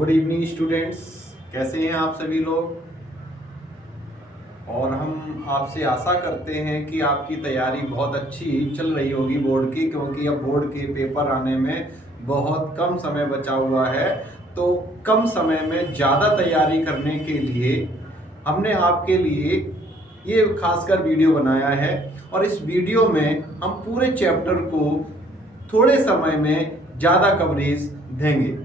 Good evening students, कैसे हैं आप सभी लोग। और हम आपसे आशा करते हैं कि आपकी तैयारी बहुत अच्छी चल रही होगी बोर्ड की, क्योंकि अब बोर्ड के पेपर आने में बहुत कम समय बचा हुआ है। तो कम समय में ज़्यादा तैयारी करने के लिए हमने आपके लिए ये खासकर वीडियो बनाया है, और इस वीडियो में हम पूरे चैप्टर को थोड़े समय में ज़्यादा कवरेज देंगे।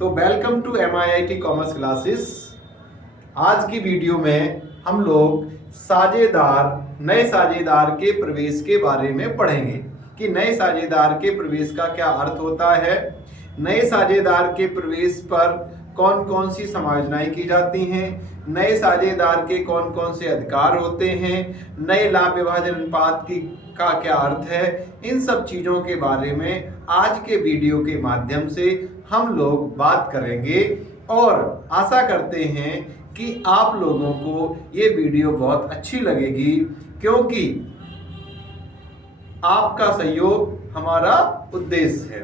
तो welcome to MIIT commerce classes. आज की वीडियो में हम लोग नए साझेदार के प्रवेश के बारे में पढ़ेंगे कि नए साझेदार के प्रवेश का क्या अर्थ होता है, नए साझेदार के प्रवेश पर कौन कौन सी समायोजनाएं की जाती हैं, नए साझेदार के कौन कौन से अधिकार होते हैं, नए लाभ विभाजन अनुपात का क्या अर्थ है। इन सब चीज़ों के बारे में आज के वीडियो के माध्यम से हम लोग बात करेंगे, और आशा करते हैं कि आप लोगों को ये वीडियो बहुत अच्छी लगेगी, क्योंकि आपका सहयोग हमारा उद्देश्य है।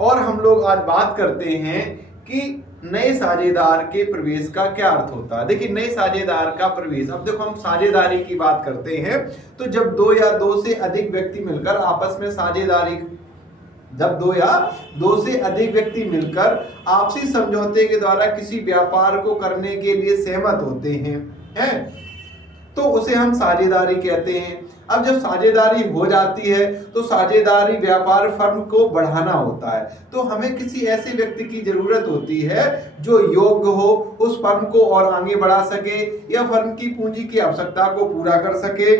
और हम लोग आज बात करते हैं कि नए साझेदार के प्रवेश का क्या अर्थ होता है। देखिए, नए साझेदार का प्रवेश, अब देखो हम साझेदारी की बात करते हैं तो जब दो या दो से अधिक व्यक्ति मिलकर आपस में जब दो से अधिक व्यक्ति मिलकर आपसी समझौते के द्वारा किसी व्यापार को करने के लिए सहमत होते हैं तो उसे हम साझेदारी कहते हैं। अब जब साझेदारी हो जाती है तो साझेदारी व्यापार फर्म को बढ़ाना होता है, तो हमें किसी ऐसे व्यक्ति की जरूरत होती है जो योग्य हो, उस फर्म को और आगे बढ़ा सके या फर्म की पूंजी की आवश्यकता को पूरा कर सके।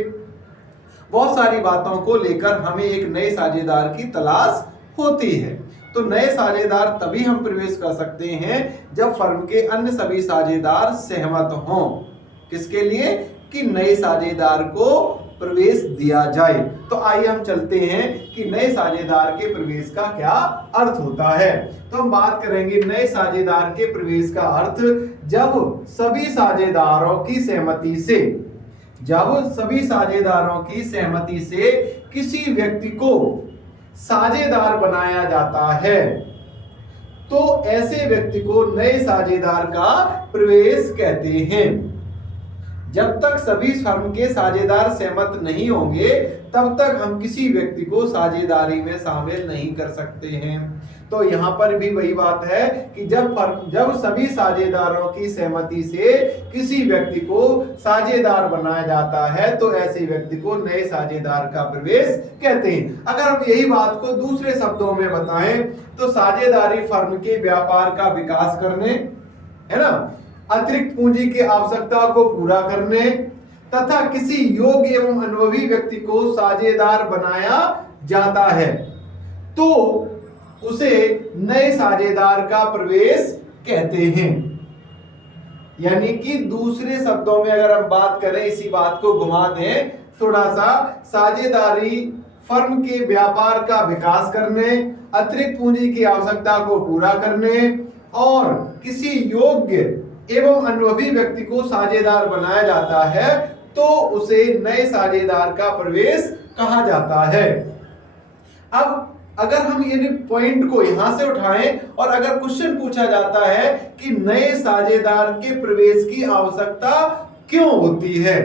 बहुत सारी बातों को लेकर हमें एक नए साझेदार की तलाश होती है। तो नए साझेदार तभी हम प्रवेश कर सकते हैं जब फर्म के अन्य सभी साझेदार सहमत हों। किसके लिए? कि नए साझेदार को प्रवेश दिया जाए। तो आइए हम चलते हैं कि नए साझेदार के प्रवेश का क्या अर्थ होता है। तो हम बात करेंगे नए साझेदार के प्रवेश का अर्थ जब सभी साझेदारों की सहमति से किसी व्यक्ति को साझेदार बनाया जाता है, तो ऐसे व्यक्ति को नए साझेदार का प्रवेश कहते हैं। जब तक सभी फर्म के साझेदार सहमत नहीं होंगे तब तक हम किसी व्यक्ति को साझेदारी में शामिल नहीं कर सकते हैं। तो यहाँ पर भी वही बात है कि जब सभी साझेदारों की सहमति से किसी व्यक्ति को साझेदार बनाया जाता है तो ऐसे व्यक्ति को नए साझेदार का प्रवेश कहते हैं। अगर हम यही बात को दूसरे शब्दों में बताएं तो साझेदारी फर्म के व्यापार का विकास करने, है ना, अतिरिक्त पूंजी की आवश्यकता को पूरा करने तथा किसी योग्य एवं अनुभवी व्यक्ति को साझेदार बनाया जाता है, तो उसे नए साझेदार का प्रवेश कहते हैं। यानी कि दूसरे शब्दों में अगर हम बात करें, इसी बात को घुमा दें थोड़ा सा, साझेदारी फर्म के व्यापार का विकास करने, अतिरिक्त पूंजी की आवश्यकता को पूरा करने और किसी योग्य एवं अनुभवी व्यक्ति को साझेदार बनाया जाता है, तो उसे नए साझेदार का प्रवेश कहा जाता है। अब अगर हम ये पॉइंट को यहां से उठाएं और अगर क्वेश्चन पूछा जाता है कि नए साझेदार के प्रवेश की आवश्यकता क्यों होती है,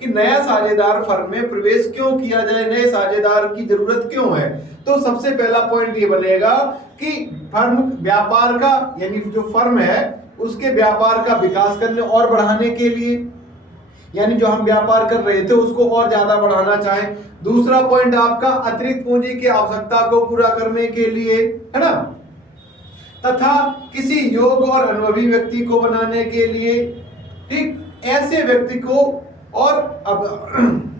कि नया साझेदार फर्म में प्रवेश क्यों किया जाए, नए साझेदार की जरूरत क्यों है, तो सबसे पहला पॉइंट ये बनेगा कि फर्म व्यापार का, यानी जो फर्म है उसके व्यापार का विकास करने और बढ़ाने के लिए, यानी जो हम व्यापार कर रहे थे उसको और ज्यादा बढ़ाना चाहें। दूसरा पॉइंट आपका अतिरिक्त पूंजी की आवश्यकता को पूरा करने के लिए, है ना, तथा किसी योग्य और अनुभवी व्यक्ति को बनाने के लिए। ठीक, ऐसे व्यक्ति को, और अब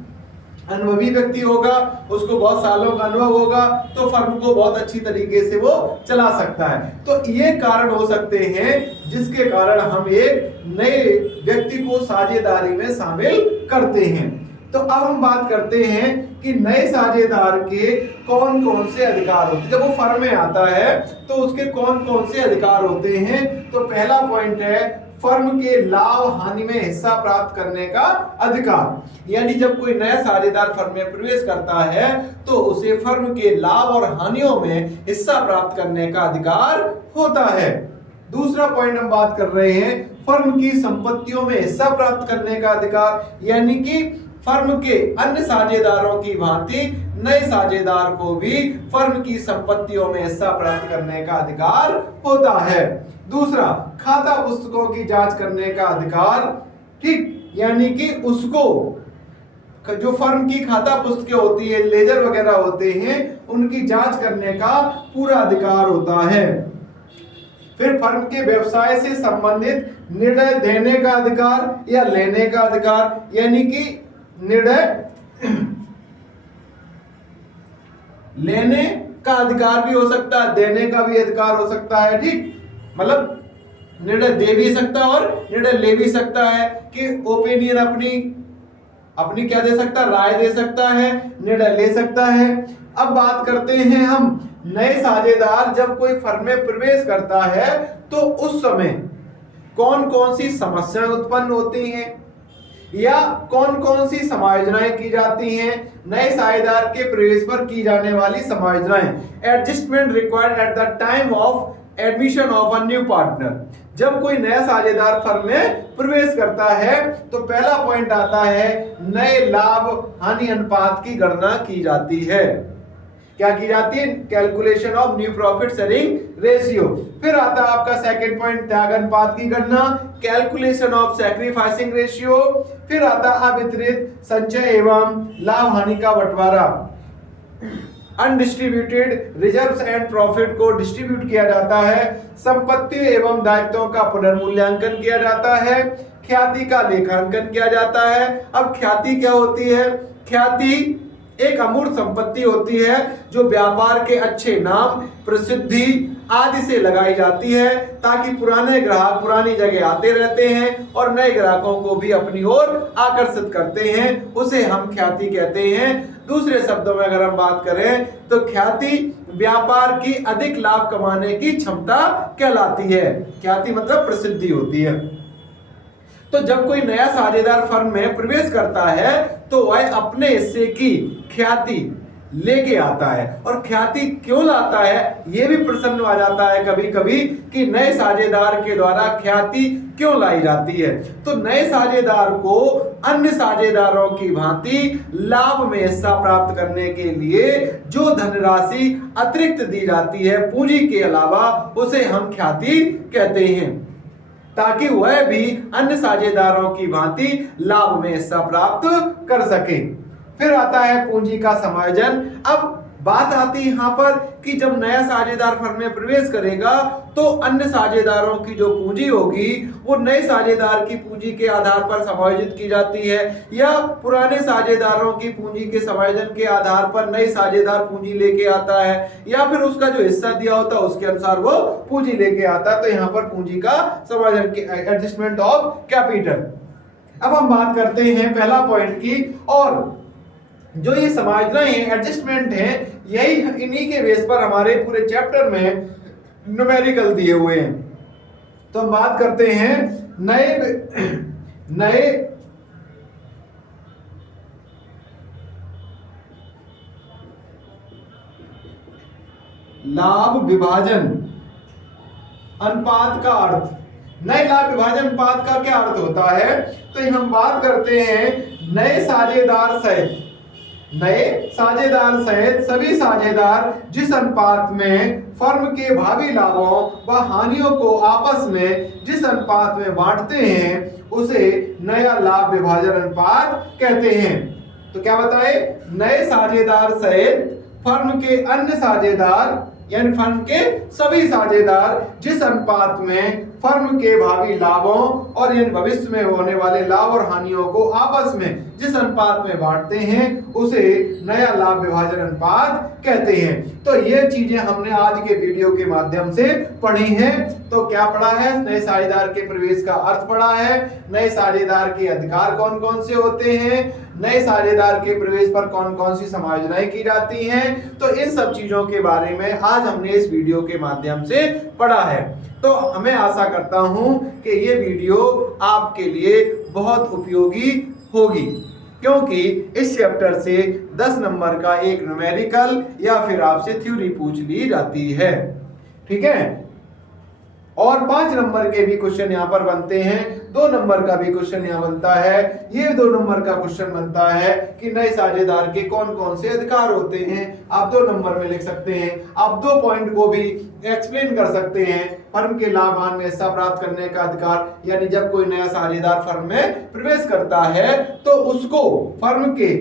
अनुभवी व्यक्ति होगा, उसको बहुत सालों का अनुभव होगा, तो फर्म को बहुत अच्छी तरीके से वो चला सकता है। तो ये कारण हो सकते हैं जिसके कारण हम एक नए व्यक्ति को साझेदारी में शामिल करते हैं। तो अब हम बात करते हैं कि नए साझेदार के कौन कौन से अधिकार होते हैं। जब वो फर्म में आता है तो उसके कौन कौन से अधिकार होते हैं। तो पहला पॉइंट है फर्म के लाभ हानि में हिस्सा प्राप्त करने का अधिकार। यानी जब कोई नया साझेदार फर्म में प्रवेश करता है तो उसे फर्म के लाभ और हानियों में हिस्सा प्राप्त करने का अधिकार होता है। दूसरा पॉइंट हम बात कर रहे हैं फर्म की संपत्तियों में हिस्सा प्राप्त करने का अधिकार, यानी कि फर्म के अन्य साझेदारों की भांति नए साझेदार को भी फर्म की संपत्तियों में हिस्सा प्राप्त करने का अधिकार होता है। दूसरा, खाता पुस्तकों की जांच करने का अधिकार, ठीक, यानी कि उसको जो फर्म की खाता पुस्तकें होती है, लेजर वगैरह होते हैं, उनकी जांच करने का पूरा अधिकार होता है। फिर फर्म के व्यवसाय से संबंधित निर्णय देने का अधिकार या लेने का अधिकार, यानी कि निर्णय लेने का अधिकार भी हो सकता है, देने का भी अधिकार हो सकता है, ठीक, मतलब निर्णय दे भी सकता है और निर्णय ले भी सकता है कि ओपिनियन अपनी क्या दे सकता है, राय दे सकता है, निर्णय ले सकता है। अब बात करते हैं हम नए साझेदार जब कोई फर्म में प्रवेश करता है तो उस समय कौन कौन सी समस्याएं उत्पन्न होती हैं या कौन कौन सी समायोजनाएं की जाती हैं। नए साझेदार के प्रवेश पर की जाने वाली समायोजनाएं, adjustment required at the time of admission of a new partner. जब कोई नया साझेदार फर्म में प्रवेश करता है तो पहला पॉइंट आता है, नए लाभ हानि अनुपात की गणना की जाती है। क्या की जाती है? Calculation of new profit sharing ratio. फिर आता है आपका सेकंड पॉइंट, त्याग अनुपात की गणना, कैलकुलेशन ऑफ सैक्रिफाइसिंग रेशियो। फिर आता है अवितरित संचय एवं लाभ हानि का बंटवारा। अनडिस्ट्रीब्यूटेड रिजर्व्स एंड प्रॉफिट को डिस्ट्रीब्यूट किया जाता है। संपत्ति एवं दायित्वों का पुनर्मूल्यांकन किया जाता है। ख्याति का लेखांकन किया जाता है। अब ख्याति क्या होती है? ख्याति एक अमूर्त संपत्ति होती है जो व्यापार के अच्छे नाम, प्रसिद्धि आदि से लगाई जाती है ताकि पुराने ग्राहक पुरानी जगह आते रहते हैं और नए ग्राहकों को भी अपनी ओर आकर्षित करते हैं, उसे हम ख्याति कहते हैं। दूसरे शब्दों में अगर हम बात करें तो ख्याति व्यापार की अधिक लाभ कमाने की क्षमता कहलाती है। ख्याति मतलब प्रसिद्धि होती है। तो जब कोई नया साझेदार फर्म में प्रवेश करता है तो वह अपने हिस्से की ख्याति लेके आता है। और ख्याति क्यों लाता है यह भी प्रश्न आ जाता है कभी कभी कि नए साझेदार के द्वारा ख्याति क्यों लाई जाती है। तो नए साझेदार को अन्य साझेदारों की भांति लाभ में हिस्सा प्राप्त करने के लिए जो धनराशि अतिरिक्त दी जाती है पूंजी के अलावा, उसे हम ख्याति कहते हैं, ताकि वह भी अन्य साझेदारों की भांति लाभ में हिस्सा प्राप्त कर सके। फिर आता है पूंजी का समायोजन। अब बात आती है यहाँ पर कि जब नया साझेदार फर्म में प्रवेश करेगा तो अन्य साझेदारों की जो पूंजी होगी वो नए साझेदार की पूंजी के आधार पर समायोजित की जाती है, या पुराने साझेदारों की पूंजी के समायोजन के आधार पर नए साझेदार पूंजी लेके आता है, या फिर उसका जो हिस्सा दिया होता है उसके अनुसार वो पूंजी लेके आता है। तो यहाँ पर पूंजी का समायोजन की, एडजस्टमेंट ऑफ कैपिटल। अब हम बात करते हैं पहला पॉइंट की, और जो ये समायोजनाएं हैं, एडजस्टमेंट हैं, यही इन्हीं के बेस पर हमारे पूरे चैप्टर में न्यूमेरिकल दिए हुए हैं। तो हम बात करते हैं नए लाभ विभाजन अनुपात का अर्थ। नए लाभ विभाजन अनुपात का क्या अर्थ होता है? तो हम बात करते हैं नए साझेदार सहित सभी साझेदार जिस अनुपात में फर्म के भावी लाभों व हानियों को आपस में जिस अनुपात में बांटते हैं उसे नया लाभ विभाजन अनुपात कहते हैं। तो क्या बताए? नए साझेदार सहित फर्म के अन्य साझेदार यानी फर्म के सभी साझेदार जिस अनुपात में फर्म के भावी लाभों और इन भविष्य में होने वाले लाभ और हानियों को आपस में जिस अनुपात में बांटते हैं उसे नया लाभ विभाजन अनुपात कहते हैं। तो ये चीजें हमने आज के वीडियो के माध्यम से पढ़ी हैं। तो क्या पढ़ा है? नए साझेदार के प्रवेश का अर्थ पढ़ा है, नए साझेदार के अधिकार कौन कौन से होते हैं, नए साझेदार के प्रवेश पर कौन कौन सी समायोजनाएं की जाती हैं। तो इन सब चीजों के बारे में आज हमने इस वीडियो के माध्यम से पढ़ा है। तो हमें आशा करता हूं कि ये वीडियो आपके लिए बहुत उपयोगी होगी, क्योंकि इस चैप्टर से 10 नंबर का एक न्यूमेरिकल या फिर आपसे थ्योरी पूछ ली जाती है। ठीक है, और 5 नंबर के भी क्वेश्चन यहाँ पर बनते हैं, 2 नंबर का भी क्वेश्चन यहाँ बनता है। ये 2 नंबर का क्वेश्चन बनता है कि नए साझेदार के कौन कौन से अधिकार होते हैं, आप 2 नंबर में लिख सकते हैं। आप 2 पॉइंट को भी एक्सप्लेन कर सकते हैं। फर्म के लाभ हानि में हिस्सा प्राप्त करने का अधिकार, यानी जब कोई नया साझेदार फर्म में प्रवेश करता है तो उसको फर्म के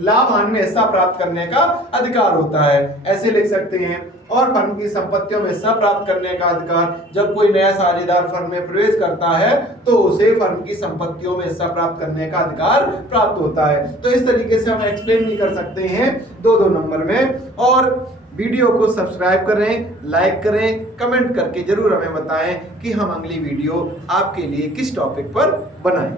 लाभ हानि में हिस्सा प्राप्त करने का अधिकार होता है, ऐसे लिख सकते हैं। और फर्म की संपत्तियों में हिस्सा प्राप्त करने का अधिकार, जब कोई नया साझेदार फर्म में प्रवेश करता है तो उसे फर्म की संपत्तियों में हिस्सा प्राप्त करने का अधिकार प्राप्त होता है। तो इस तरीके से हम एक्सप्लेन भी कर सकते हैं 2-2 नंबर में। और वीडियो को सब्सक्राइब करें, लाइक करें, कमेंट करके जरूर हमें बताएं कि हम अगली वीडियो आपके लिए किस टॉपिक पर बनाएं।